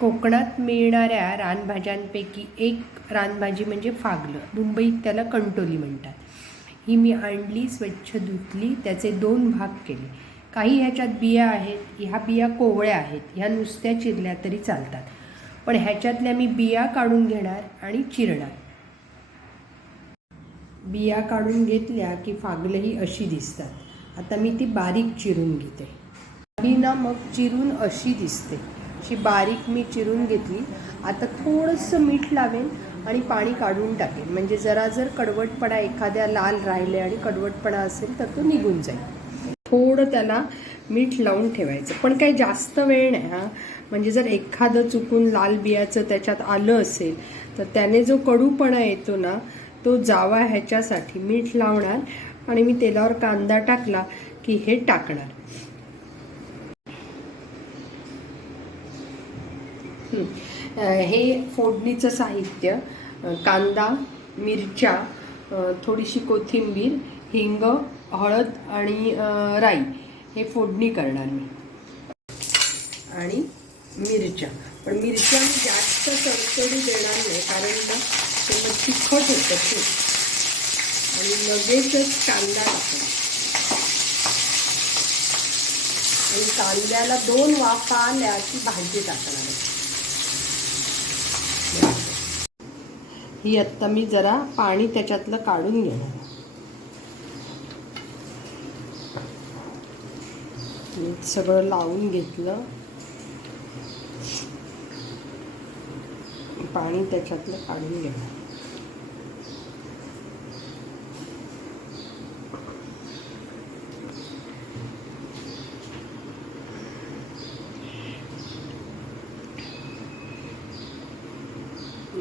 कोकणात मिळणाऱ्या रानभाज्यांपैकी एक रानभाजी म्हणजे फागलं. मुंबईत त्याला कंटोली म्हणतात. ही मी आणली, स्वच्छ धुतली, त्याचे 2 भाग केले. काही ह्याच्यात बिया आहेत, ह्या बिया कोवळ्या आहेत, ह्या नुसत्या चिरल्या तरी चालतात. पण ह्याच्यातल्या मी बिया काढून घेणार आणि चिरणार. बिया काढून घेतल्या की फागलंही अशी दिसतात. आता मी ती बारीक चिरून घेते. ही ना मग चिरून अशी दिसते. अशी बारीक मी चिरून घेतली. आता थोडंसं मीठ लावेन आणि पाणी काढून टाकेन, म्हणजे जरा जर कडवटपणा एखाद्या लाल राहिले आणि कडवटपणा असेल तर तो निघून जाईल. थोडं त्याला मीठ लावून ठेवायचं, पण काही जास्त वेळ नाही हा. म्हणजे जर एखादं चुकून लाल बियाचं त्याच्यात आलं असेल तर त्याने जो कडूपणा येतो ना तो जावा ह्याच्यासाठी मीठ लावणार आणि मी तेलावर कांदा टाकला की हे टाकणार. हे फोडणीचं साहित्य: कांदा, मिरच्या, थोडीशी कोथिंबीर, हिंग, हळद आणि राई. हे फोडणी करणार मी. आणि मिरच्या, पण मिरच्या मी जास्त तडतडू देणार नाही, कारण ना ते मग तिखट होतं खूप. आणि लगेचच कांदा टाकणार आणि कांद्याला 2 वाफा आल्या की भाजी टाकणार. ही आत्ता मी जरा पाणी त्याच्यातलं काढून घेणार. सगळं लावून घेतलं, पाणी त्याच्यातलं काढून घेणार.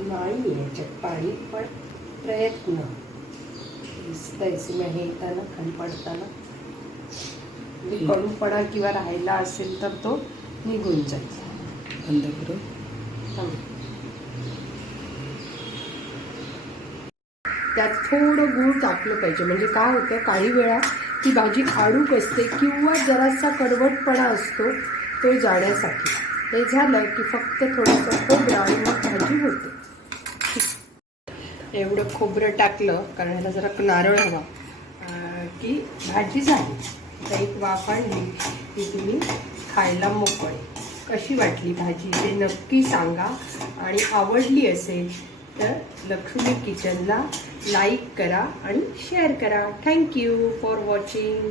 नाही याच्यात पाणी, पण प्रयत्न दिसतंय हे येताना खाली पडताना. कडूपणा किंवा राहिला असेल तर तो निघून जाईल. बंद करून त्यात थोडं गूळ टाकलं पाहिजे, म्हणजे काय होतं काही वेळा ती भाजी आडूक असते किंवा जरासा कडवटपणा असतो, तो जाण्यासाठी. हे झालं की फक्त थोडंसं खोबरं आणि मग भाजी होते. एवढं खोबरं टाकलं कारण ह्याला जरा नारळ हवा की भाजी झाली. आता एक वाफ आणली की तुम्ही खायला मोकळे. कशी वाटली भाजी ते नक्की सांगा, आणि आवडली असेल तर लक्ष्मी किचनला लाईक करा आणि शेअर करा. Thank you for watching.